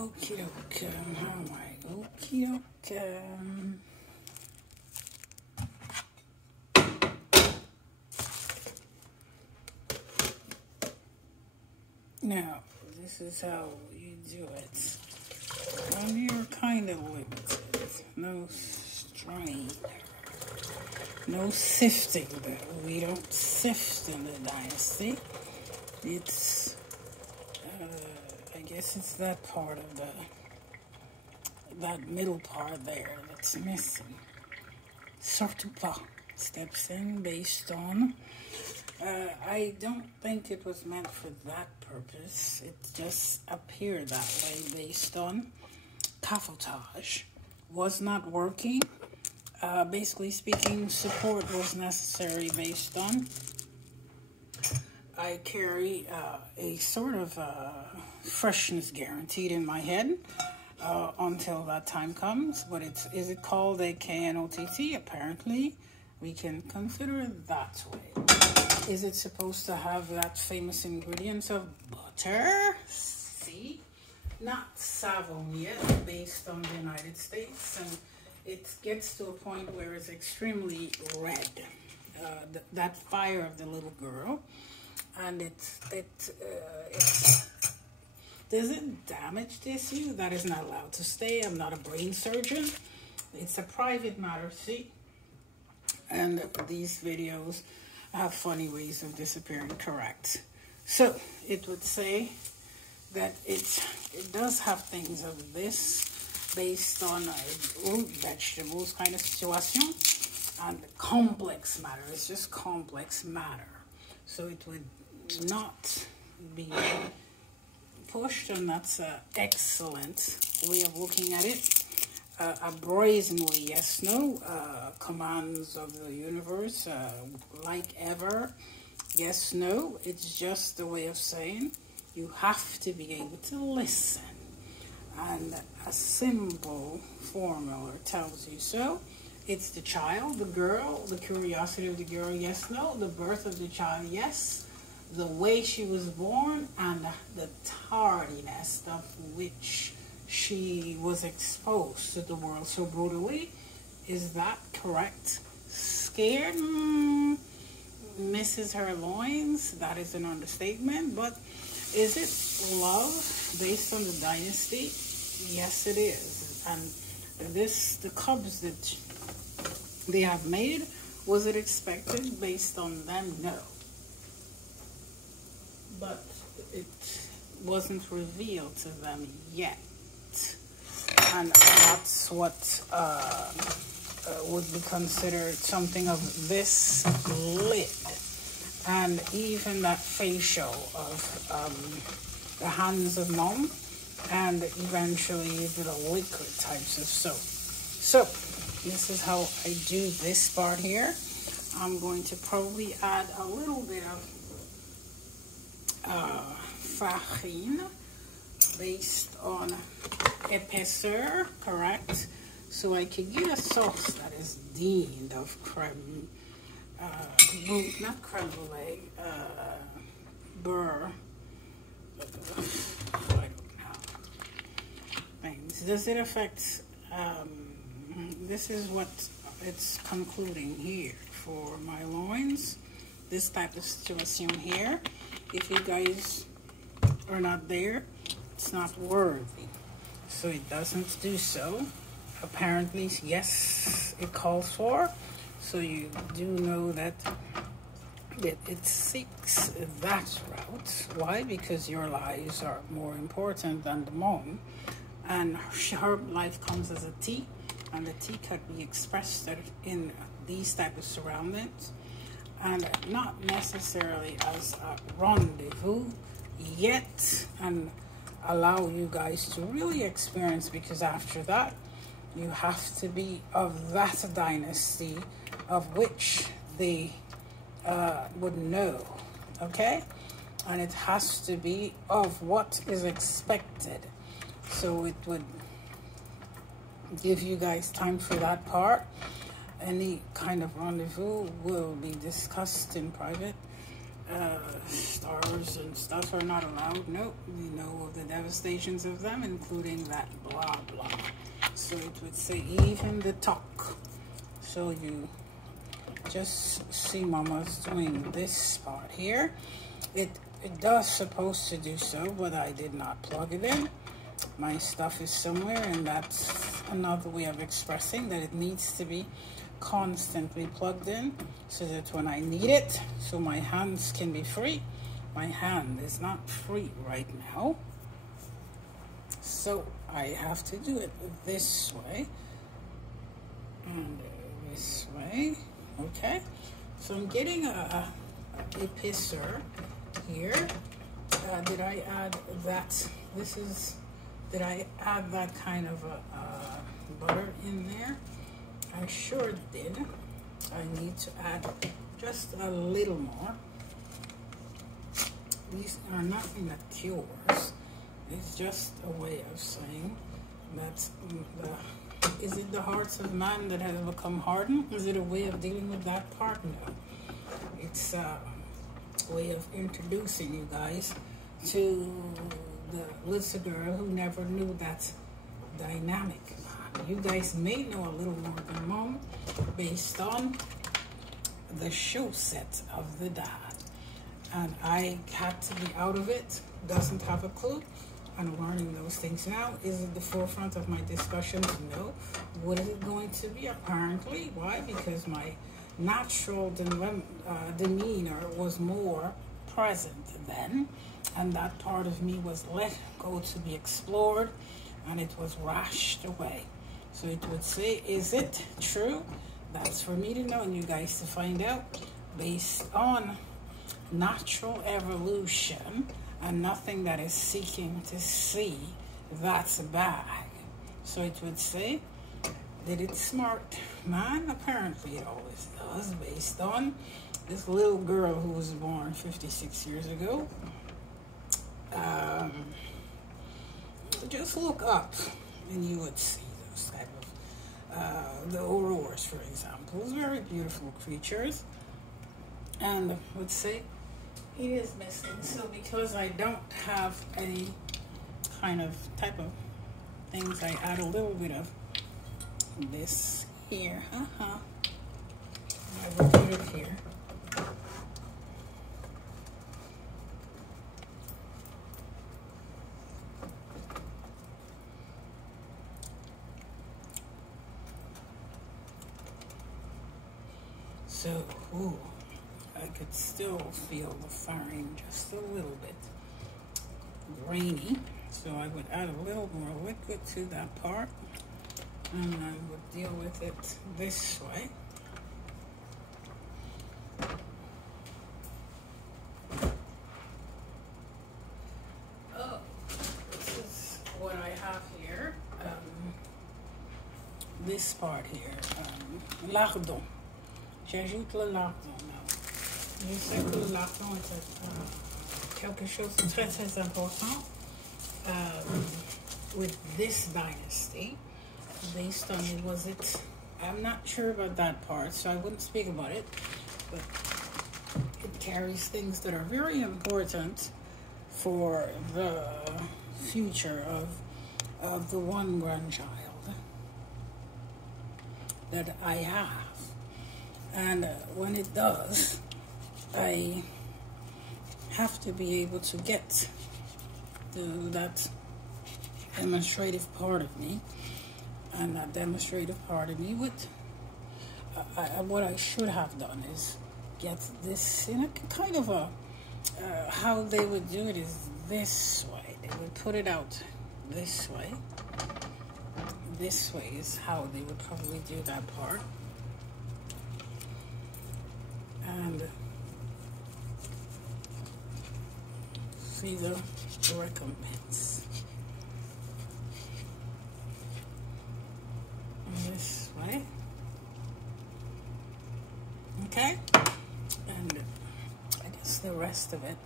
Okie dokie, how am I? Okie dokie. Now, this is how you do it. When you're kind of limited, no strain, no sifting. We don't sift in the dynasty. It's, I guess it's that part of that middle part there that's missing. Surtout pas steps in based on. I don't think it was meant for that purpose. It just appeared that way based on cafotage. Was not working. Basically speaking, support was necessary based on. I carry a sort of freshness guaranteed in my head until that time comes. But is it called a KNOTT? Apparently, we can consider it that way. Is it supposed to have that famous ingredient of butter? See? Not Savonier, based on the United States. And it gets to a point where it's extremely red. That fire of the little girl. And does it damage tissue? That is not allowed to stay. I'm not a brain surgeon. It's a private matter, see? And these videos have funny ways of disappearing, correct. So it would say that it does have things of this based on root vegetables kind of situation, and complex matter. It's just complex matter. So it would not be pushed, and that's an excellent way of looking at it. A brazen way, yes, no, commands of the universe, like ever, yes, no, it's just a way of saying you have to be able to listen, and a simple formula tells you so. It's the child, the girl, the curiosity of the girl, yes, no, the birth of the child, yes, the way she was born, and the tardiness of which she was exposed to the world so brutally. Is that correct? Scared? Misses her loins? That is an understatement. But is it love based on the dynasty? Yes, it is. And the cubs that they have made, was it expected based on them? No. But it wasn't revealed to them yet. And that's what would be considered something of this lid. And even that facial of the hands of mom, and eventually the liquid types of soap. So this is how I do this part here. I'm going to probably add a little bit of farine based on épaisseur, correct? So I could get a sauce that is deemed of creme, not creme brulee, beurre. I don't know. Things. Does it affect? This is what it's concluding here for my loins. This type of situation here. If you guys are not there, it's not worthy. So it doesn't do so. Apparently, yes, it calls for. So you do know that it seeks that route. Why? Because your lives are more important than the mom. And her life comes as a tea. And the tea could be expressed in these type of surroundings. And not necessarily as a rendezvous yet. And allow you guys to really experience, because after that you have to be of that dynasty of which they would know, okay? And it has to be of what is expected. So it would give you guys time for that part. Any kind of rendezvous will be discussed in private. stars and stuff are not allowed. Nope, we know of the devastations of them, including that blah blah. So it would say even the talk. So you just see Mama's doing this part here. It does supposed to do so, but I did not plug it in. My stuff is somewhere, and that's another way of expressing that it needs to be constantly plugged in so that when I need it, so my hands can be free. My hand is not free right now, so I have to do it this way and this way. Okay, so I'm getting a pisser here. Did I add that? Did I add that kind of butter in there? I sure did. I need to add just a little more. These are nothing that cures. It's just a way of saying that is it the hearts of man that have become hardened? Is it a way of dealing with that part? No. It's a way of introducing you guys to the little girl who never knew that dynamic. You guys may know a little more than Mom based on the show set of the dad. And I had to be out of it, doesn't have a clue. I'm learning those things now. Is it the forefront of my discussions? No. What is it going to be? Apparently. Why? Because my natural demeanor was more present then, and that part of me was let go to be explored, and it was rashed away. So it would say, is it true? That's for me to know and you guys to find out based on natural evolution and nothing that is seeking to see that's bad. So it would say, did it smart? Man, apparently it always does, based on this little girl who was born 56 years ago. Just look up and you would see those type of, the Aurors, for example, very beautiful creatures. And I would say it is missing. So because I don't have any kind of type of things, I add a little bit of this here. I will put it here. So, ooh, I could still feel the firing just a little bit grainy. So I would add a little more liquid to that part, and I would deal with it this way. Oh, this is what I have here. This part here, lardon. J'ajoute le lardon. Je sais que le lardon est quelque chose de très très important with this dynasty. Based on it, was it? I'm not sure about that part, so I wouldn't speak about it. But it carries things that are very important for the future of the one grandchild that I have. And when it does, I have to be able to get to that demonstrative part of me. And that demonstrative part of me would, what I should have done is get this in a kind of a, how they would do it is this way. They would put it out this way. This way is how they would probably do that part. And see the recompense. This way. Okay? And I guess the rest of it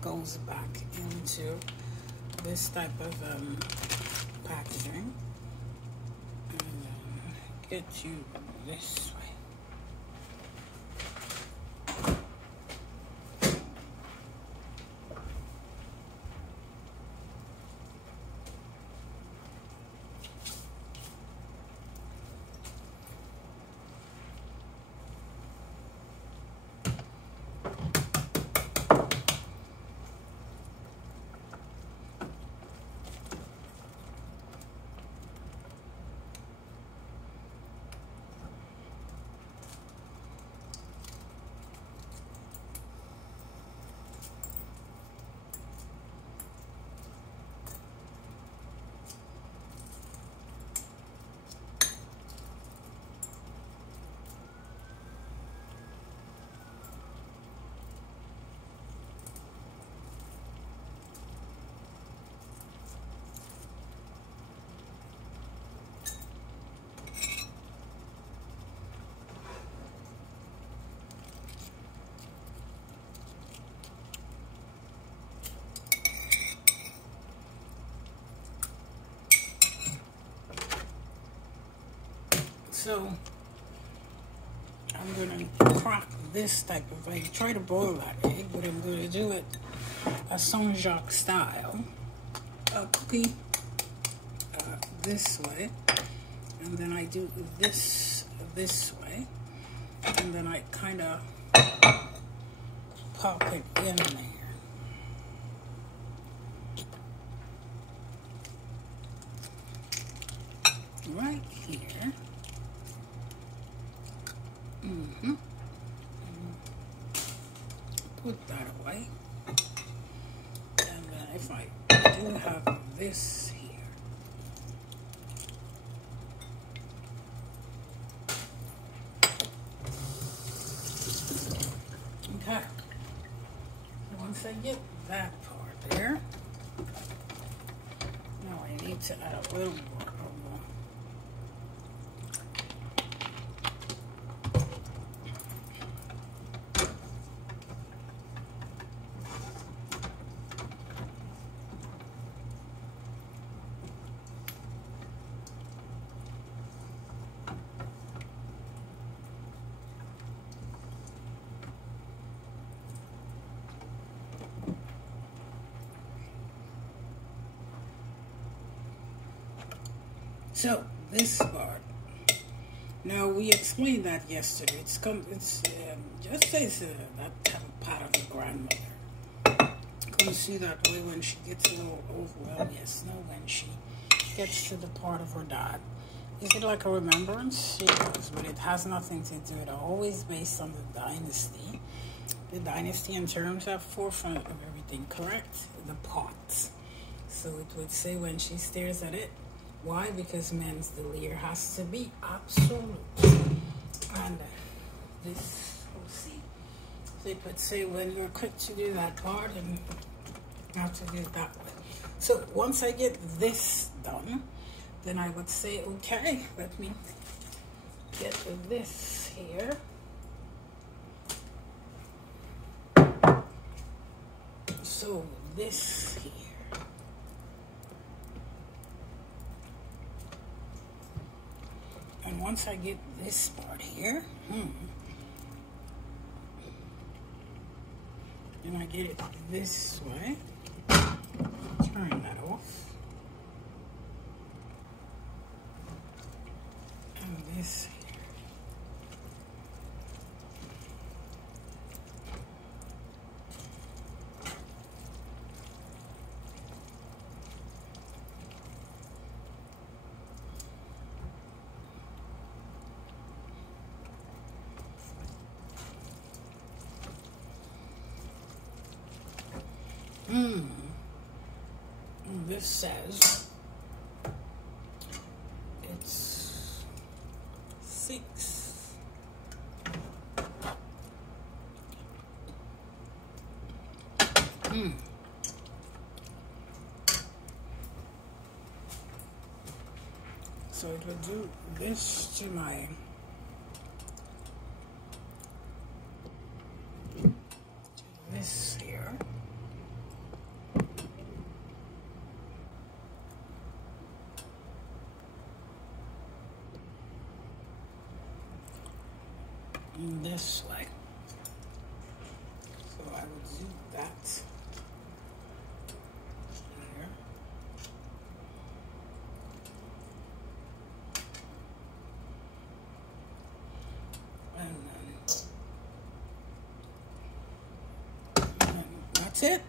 goes back into this type of packaging. And get you this way. So I'm gonna crack this type of egg. Try to boil that egg, but I'm gonna do it a Saint-Jacques style. Cookie this way, and then I do this way, and then I kind of pop it in there. Right here. Put that away. And then if I do have this here. Okay. Once I get that part there, now I need to add a little more. So this part. Now we explained that yesterday. It's just says that type of part of the grandmother. Couldn't see that way when she gets a little overwhelmed. Yes, no, when she gets to the part of her dad. Is it like a remembrance? Yes, but it has nothing to do. It's always based on the dynasty. The dynasty in terms of forefront of everything, correct? The pots. So it would say when she stares at it. Why? Because men's delire has to be absolute. And this, we'll see. So it would say when you're quick to do that part, and you have to do it that way. So once I get this done, then I would say, okay, let me get this here. So this here. And once I get this part here, and I get it this way, turn that off, and this here. This says it's 6. So it would do this to my this here. This way. So I would do that here. And then that's it.